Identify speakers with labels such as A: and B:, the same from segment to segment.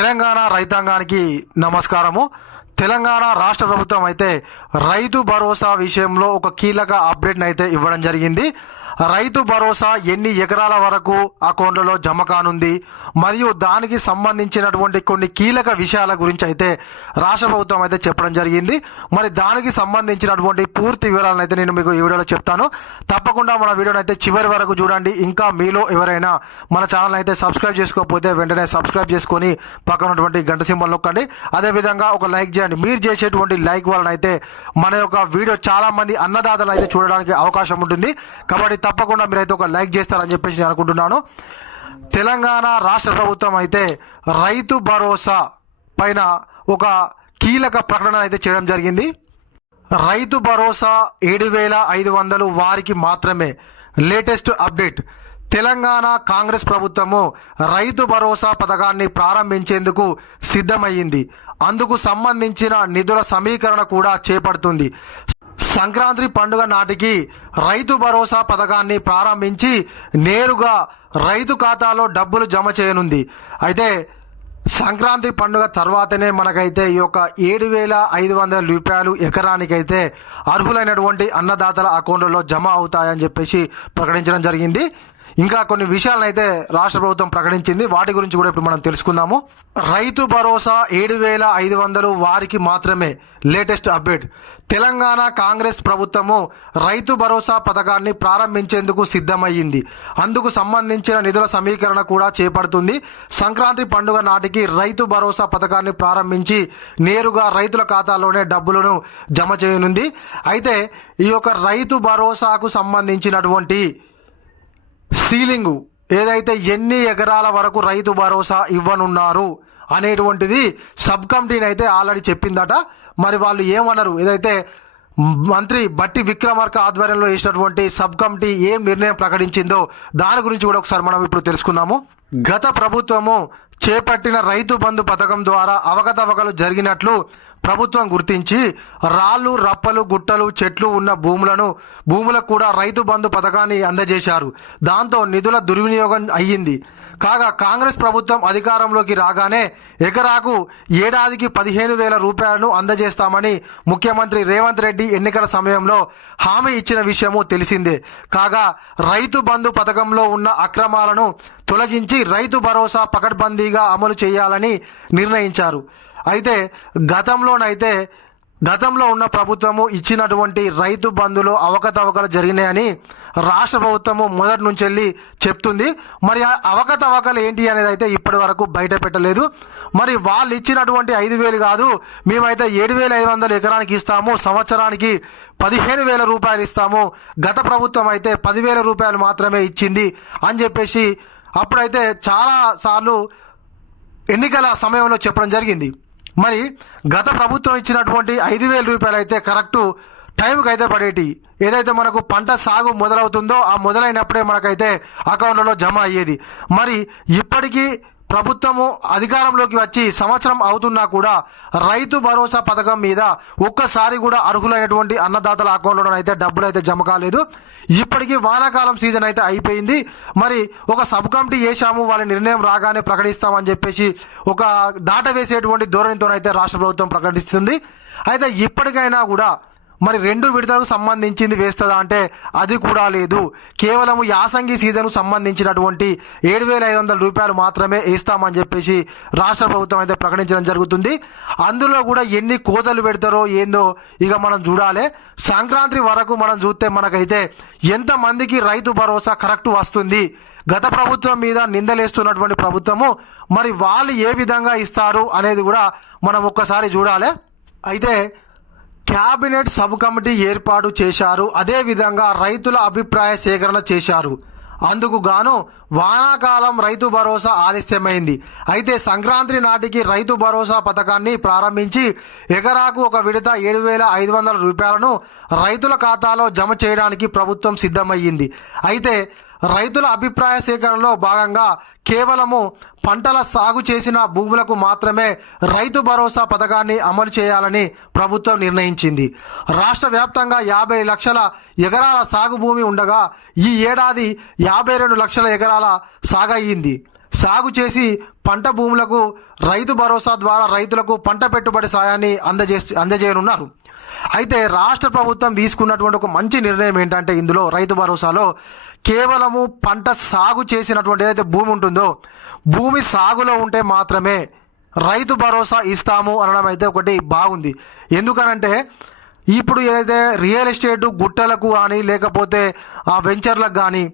A: తెలంగాణ రైతాంగానికి నమస్కారము. తెలంగాణ రాష్ట్ర ప్రభుత్వం అయితే రైతు భరోసా విషయంలో ఒక కీలక అప్డేట్ అయితే ఇవ్వడం జరిగింది. రైతు భరోసా ఎన్ని ఎకరాల వరకు అకౌంట్లలో జమ కానుంది? మరియు దానికి సంబంధించినటువంటి కొన్ని కీలక విషయాల గురించి అయితే రాష్ట్ర ప్రభుత్వం అయితే చెప్పడం జరిగింది. మరి దానికి సంబంధించినటువంటి పూర్తి వివరాలను అయితే నేను మీకు ఈ వీడియోలో చెప్తాను. తప్పకుండా మన వీడియోని అయితే చివరి వరకు చూడండి. ఇంకా మీలో ఎవరైనా మన ఛానల్ అయితే సబ్స్క్రైబ్ చేసుకోకపోతే వెంటనే సబ్స్క్రైబ్ చేసుకొని పక్కన ఉన్నటువంటి గంట సింబల్ నొక్కండి. అదేవిధంగా ఒక లైక్ చేయండి. మీరు చేసేటువంటి లైక్ వలన అయితే మన యొక్క వీడియో చాలా మంది అన్నదాతలు అయితే చూడడానికి అవకాశం ఉంటుంది. కాబట్టి తప్పకుండా మీరైతే ఒక లైక్ చేస్తారని చెప్పేసి నేను అనుకుంటున్నాను. తెలంగాణ రాష్ట్ర ప్రభుత్వం అయితే రైతు భరోసా పైన ఒక కీలక ప్రకటన అయితే చేయడం జరిగింది. రైతు భరోసా ఏడు వేల ఐదు వందలు వారికి మాత్రమే. లేటెస్ట్ అప్డేట్ తెలంగాణ కాంగ్రెస్ ప్రభుత్వము రైతు భరోసా పథకాన్ని ప్రారంభించేందుకు సిద్ధమయ్యింది. అందుకు సంబంధించిన నిధుల సమీకరణ కూడా చేపడుతుంది. సంక్రాంతి పండుగ నాటికి రైతు భరోసా పథకాన్ని ప్రారంభించి నేరుగా రైతు ఖాతాలో డబ్బులు జమ చేయనుంది. అయితే సంక్రాంతి పండుగ తర్వాతనే మనకైతే ఈ యొక్క ఏడు వేల ఐదు వందల రూపాయలు ఎకరానికైతే అర్హులైనటువంటి అన్నదాతల అకౌంట్లలో జమ అవుతాయని చెప్పేసి ప్రకటించడం జరిగింది. ఇంకా కొన్ని విషయాలను అయితే రాష్ట్ర ప్రభుత్వం ప్రకటించింది. వాటి గురించి కూడా ఇప్పుడు మనం తెలుసుకుందాము. రైతు భరోసా ఏడు వేల ఐదు వందలు వారికి మాత్రమే. Latest update. తెలంగాణ కాంగ్రెస్ ప్రభుత్వము రైతు భరోసా పథకాన్ని ప్రారంభించేందుకు సిద్ధమయ్యింది. అందుకు సంబంధించిన నిధుల సమీకరణ కూడా చేపడుతుంది. సంక్రాంతి పండుగ నాటికి రైతు భరోసా పథకాన్ని ప్రారంభించి నేరుగా రైతుల ఖాతాలోనే డబ్బులను జమ చేయనుంది. అయితే ఈ యొక్క రైతు భరోసాకు సంబంధించినటువంటి సీలింగు ఏదైతే ఎన్ని ఎకరాల వరకు రైతు భరోసా ఇవ్వనున్నారు అనేటువంటిది సబ్ కమిటీని అయితే ఆల్రెడీ చెప్పిందట. మరి వాళ్ళు ఏమన్నారు? ఏదైతే మంత్రి బట్టి విక్రమార్క ఆధ్వర్యంలో వేసినటువంటి సబ్ కమిటీ ఏం నిర్ణయం ప్రకటించిందో దాని గురించి కూడా ఒకసారి మనం ఇప్పుడు తెలుసుకుందాము. గత ప్రభుత్వము చేపట్టిన రైతు బంధు పథకం ద్వారా అవకతవకలు జరిగినట్లు ప్రభుత్వం గుర్తించి రాళ్ళు రప్పలు గుట్టలు చెట్లు ఉన్న భూములను భూములకు కూడా రైతు బంధు పథకాన్ని అందజేశారు. దాంతో నిధుల దుర్వినియోగం అయ్యింది. కాగా కాంగ్రెస్ ప్రభుత్వం అధికారంలోకి రాగానే ఎకరాకు ఏడాదికి పదిహేను వేల రూపాయలను అందజేస్తామని ముఖ్యమంత్రి రేవంత్ రెడ్డి ఎన్నికల సమయంలో హామీ ఇచ్చిన విషయము తెలిసిందే. కాగా రైతు బంధు పథకంలో ఉన్న అక్రమాలను తొలగించి రైతు భరోసా పకడ్బందీగా అమలు చేయాలని నిర్ణయించారు. అయితే గతంలోనైతే గతంలో ఉన్న ప్రభుత్వము ఇచ్చినటువంటి రైతు బంధులో అవకతవకలు జరిగినాయని రాష్ట్ర ప్రభుత్వము మొదటి నుంచి వెళ్ళి చెప్తుంది. మరి ఆ అవకతవకలు ఏంటి అనేది అయితే ఇప్పటి వరకు బయట పెట్టలేదు. మరి వాళ్ళు ఇచ్చినటువంటి ఐదు వేలు కాదు మేమైతే ఏడు వేల ఐదు వందలు ఎకరానికి ఇస్తాము సంవత్సరానికి పదిహేను వేల రూపాయలు ఇస్తాము. గత ప్రభుత్వం అయితే పదివేల రూపాయలు మాత్రమే ఇచ్చింది అని చెప్పేసి అప్పుడైతే చాలా సార్లు ఎన్నికల సమయంలో చెప్పడం జరిగింది. మరి గత ప్రభుత్వం ఇచ్చినటువంటి ఐదు వేల రూపాయలు అయితే కరెక్టు టైంకి అయితే పడేటి. ఏదైతే మనకు పంట సాగు మొదలవుతుందో ఆ మొదలైనప్పుడే మనకైతే అకౌంట్లలో జమ అయ్యేది. మరి ఇప్పటికీ ప్రభుత్వము అధికారంలోకి వచ్చి సంవత్సరం అవుతున్నా కూడా రైతు భరోసా పథకం మీద ఒక్కసారి కూడా అర్హులైనటువంటి అన్నదాతల అకౌంట్లో అయితే డబ్బులు అయితే జమ కాలేదు. ఇప్పటికీ వానాకాలం సీజన్ అయితే అయిపోయింది. మరి ఒక సబ్ కమిటీ చేశాము వాళ్ళ నిర్ణయం రాగానే ప్రకటిస్తామని చెప్పేసి ఒక దాట వేసేటువంటి ధోరణితోనైతే రాష్ట్ర ప్రభుత్వం ప్రకటిస్తుంది. అయితే ఇప్పటికైనా కూడా మరి రెండు విడతలకు సంబంధించింది వేస్తుందా అంటే అది కూడా లేదు. కేవలం యాసంగి సీజన్కు సంబంధించినటువంటి ఏడు వేల ఐదు వందల రూపాయలు మాత్రమే ఇస్తామని చెప్పేసి రాష్ట్ర ప్రభుత్వం అయితే ప్రకటించడం జరుగుతుంది. అందులో కూడా ఎన్ని కోతలు పెడతారో ఏందో ఇక మనం చూడాలి. సంక్రాంతి వరకు మనం చూస్తే మనకైతే ఎంతమందికి రైతు భరోసా కరెక్ట్ వస్తుంది? గత ప్రభుత్వం మీద నిందలేస్తున్నటువంటి ప్రభుత్వము మరి వాళ్ళు ఏ విధంగా ఇస్తారు అనేది కూడా మనం ఒక్కసారి చూడాలి. అయితే క్యాబినెట్ సబ్ కమిటీ ఏర్పాటు చేశారు. అదేవిధంగా రైతుల అభిప్రాయ సేకరణ చేశారు. అందుకు గాను వానాకాలం రైతు భరోసా ఆలస్యమైంది. అయితే సంక్రాంతి నాటికి రైతు భరోసా పథకాన్ని ప్రారంభించి ఎకరాకు ఒక విడత ఏడు వేల ఐదు వందల రూపాయలను రైతుల ఖాతాలో జమ చేయడానికి ప్రభుత్వం సిద్ధమయ్యింది. అయితే రైతుల అభిప్రాయ సేకరణలో భాగంగా కేవలము పంటల సాగు చేసిన భూములకు మాత్రమే రైతు భరోసా పథకాన్ని అమలు చేయాలని ప్రభుత్వం నిర్ణయించింది. రాష్ట్ర వ్యాప్తంగా యాభై లక్షల ఎకరాల సాగు భూమి ఉండగా ఈ ఏడాది యాభై రెండు లక్షల ఎకరాల సాగయ్యింది సాగు చేసి పంట భూములకు రైతు భరోసా ద్వారా రైతులకు పంట పెట్టుబడి సాయాన్ని అందజేసి అందజేయనున్నారు. అయితే రాష్ట్ర ప్రభుత్వం తీసుకున్నటువంటి ఒక మంచి నిర్ణయం ఏంటంటే ఇందులో రైతు భరోసాలో కేవలము పంట సాగు చేసినటువంటి ఏదైతే భూమి ఉంటుందో భూమి సాగులో ఉంటే మాత్రమే రైతు భరోసా ఇస్తాము అనడం అయితే ఒకటి బాగుంది. ఎందుకనంటే ఇప్పుడు ఏదైతే రియల్ ఎస్టేట్ గుట్టలకు కానీ లేకపోతే ఆ వెంచర్లకు కానీ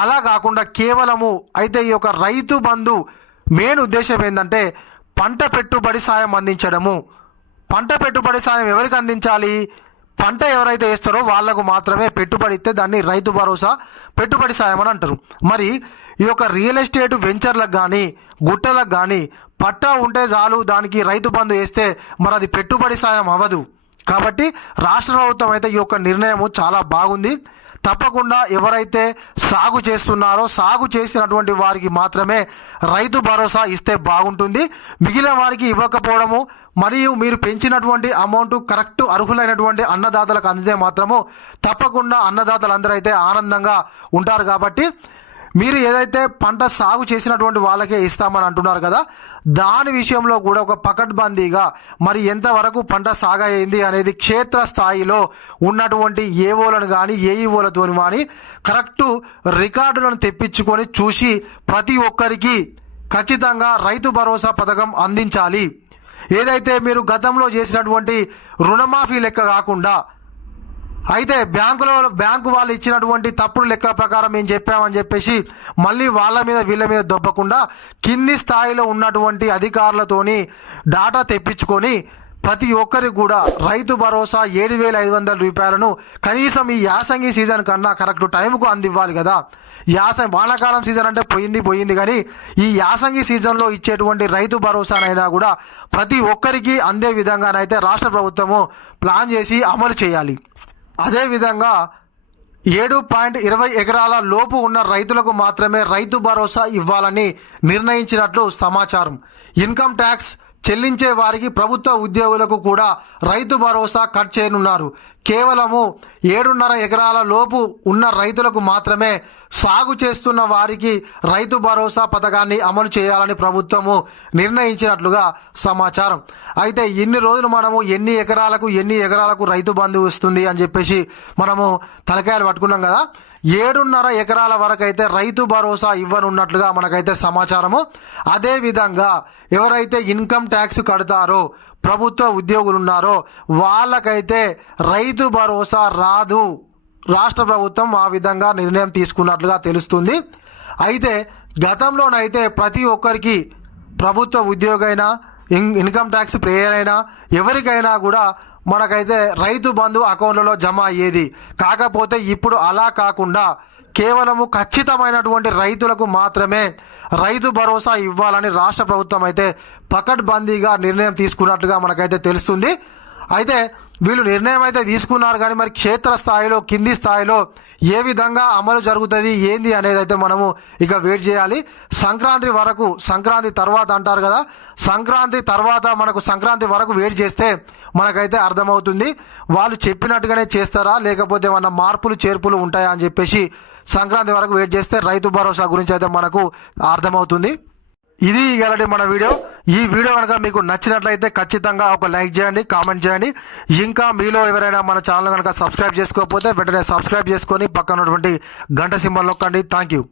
A: అలా కాకుండా కేవలము అయితే ఈ యొక్క రైతు బంధు మెయిన్ ఉద్దేశం ఏంటంటే పంట పెట్టుబడి సాయం అందించడము. పంట పెట్టుబడి సాయం ఎవరికి అందించాలి? పంట ఎవరైతే వేస్తారో వాళ్ళకు మాత్రమే పెట్టుబడి ఇస్తే దాన్ని రైతు భరోసా పెట్టుబడి సాయం అని అంటారు. మరి ఈ యొక్క రియల్ ఎస్టేట్ వెంచర్లకు కానీ గుట్టలకు కానీ పట్టా ఉంటే చాలు దానికి రైతు బంధు వేస్తే మరి అది పెట్టుబడి సాయం అవ్వదు. కాబట్టి రాష్ట్ర ప్రభుత్వం అయితే ఈ యొక్క నిర్ణయం చాలా బాగుంది. తప్పకుండా ఎవరైతే సాగు చేస్తున్నారో సాగు చేసినటువంటి వారికి మాత్రమే రైతు భరోసా ఇస్తే బాగుంటుంది. మిగిలిన వారికి ఇవ్వకపోవడము మరియు మీరు పెంచినటువంటి అమౌంట్ కరెక్ట్ అర్హులైనటువంటి అన్నదాతలకు అందితే మాత్రము తప్పకుండా అన్నదాతలందరూ అయితే ఆనందంగా ఉంటారు కాబట్టి మీరు ఏదైతే పంట సాగు చేసినటువంటి వాళ్ళకే ఇస్తామని అంటున్నారు కదా దాని విషయంలో కూడా ఒక పకడ్బందీగా మరి ఎంతవరకు పంట సాగైంది అనేది క్షేత్ర స్థాయిలో ఉన్నటువంటి ఏఓలను కానీ ఏఈఓలతో కానీ కరెక్ట్ రికార్డులను తెప్పించుకొని చూసి ప్రతి ఒక్కరికి ఖచ్చితంగా రైతు భరోసా పథకం అందించాలి. ఏదైతే మీరు గతంలో చేసినటువంటి రుణమాఫీ లెక్క కాకుండా అయితే బ్యాంకులో బ్యాంకు వాళ్ళు ఇచ్చినటువంటి తప్పుడు లెక్కల ప్రకారం మేము చెప్పామని చెప్పేసి మళ్ళీ వాళ్ళ మీద వీళ్ళ మీద దొబ్బకుండా కింది స్థాయిలో ఉన్నటువంటి అధికారులతోని డాటా తెప్పించుకొని ప్రతి ఒక్కరికి కూడా రైతు భరోసా ఏడు వేల ఐదు వందల రూపాయలను కనీసం ఈ యాసంగి సీజన్ కన్నా కరెక్ట్ టైంకు అందివ్వాలి కదా. యాస వానాకాలం సీజన్ అంటే పోయింది పోయింది కానీ ఈ యాసంగి సీజన్లో ఇచ్చేటువంటి రైతు భరోసానైనా కూడా ప్రతి ఒక్కరికి అందే విధంగానైతే రాష్ట్ర ప్రభుత్వము ప్లాన్ చేసి అమలు చేయాలి. అదేవిధంగా ఏడు పాయింట్ ఇరవై ఎకరాల లోపు ఉన్న రైతులకు మాత్రమే రైతు భరోసా ఇవ్వాలని నిర్ణయించినట్లు సమాచారం. ఇన్కమ్ ట్యాక్స్ చెల్లించే వారికి ప్రభుత్వ ఉద్యోగులకు కూడా రైతు భరోసా కట్ చేయనున్నారు. కేవలము ఏడున్నర ఎకరాల లోపు ఉన్న రైతులకు మాత్రమే సాగు చేస్తున్న వారికి రైతు భరోసా పథకాన్ని అమలు చేయాలని ప్రభుత్వము నిర్ణయించినట్లుగా సమాచారం. అయితే ఇన్ని రోజులు మనము ఎన్ని ఎకరాలకు ఎన్ని ఎకరాలకు రైతు బంధు వస్తుంది అని చెప్పేసి మనము తలకాయలు పట్టుకున్నాం కదా. ఏడున్నర ఎకరాల వరకైతే రైతు భరోసా ఇవ్వనున్నట్లుగా మనకైతే సమాచారము. అదేవిధంగా ఎవరైతే ఇన్కమ్ ట్యాక్స్ కడతారో ప్రభుత్వ ఉద్యోగులు ఉన్నారో వాళ్ళకైతే రైతు భరోసా రాదు. రాష్ట్ర ప్రభుత్వం ఆ విధంగా నిర్ణయం తీసుకున్నట్లుగా తెలుస్తుంది. అయితే గతంలోనైతే ప్రతి ఒక్కరికి ప్రభుత్వ ఉద్యోగైనా ఇన్కమ్ ట్యాక్స్ ప్రేయర్ అయినా ఎవరికైనా కూడా మనకైతే రైతు బంధు అకౌంట్లలో జమ అయ్యేది. కాకపోతే ఇప్పుడు అలా కాకుండా కేవలము ఖచ్చితమైనటువంటి రైతులకు మాత్రమే రైతు భరోసా ఇవ్వాలని రాష్ట్ర ప్రభుత్వం అయితే పకడ్బందీగా నిర్ణయం తీసుకున్నట్టుగా మనకైతే తెలుస్తుంది. అయితే వీళ్ళు నిర్ణయం అయితే తీసుకున్నారు కానీ మరి క్షేత్ర స్థాయిలో కింది స్థాయిలో ఏ విధంగా అమలు జరుగుతుంది ఏంది అనేది అయితే మనము ఇక వెయిట్ చేయాలి. సంక్రాంతి వరకు సంక్రాంతి తర్వాత అంటారు కదా సంక్రాంతి తర్వాత మనకు సంక్రాంతి వరకు వెయిట్ చేస్తే మనకైతే అర్థమవుతుంది. వాళ్ళు చెప్పినట్టుగానే చేస్తారా లేకపోతే ఏమన్నా మార్పులు చేర్పులు ఉంటాయా అని చెప్పేసి సంక్రాంతి వరకు వెయిట్ చేస్తే రైతు భరోసా గురించి అయితే మనకు అర్థమవుతుంది. ఇది ఇలాంటి మన వీడియో. ఈ వీడియో కనుక మీకు నచ్చినట్లయితే ఖచ్చితంగా ఒక లైక్ చేయండి కామెంట్ చేయండి. ఇంకా మీలో ఎవరైనా మన ఛానల్ కనుక సబ్స్క్రైబ్ చేసుకోకపోతే వెంటనే సబ్స్క్రైబ్ చేసుకొని పక్కన ఉన్నటువంటి గంట సింబల్ నొక్కండి. Thank you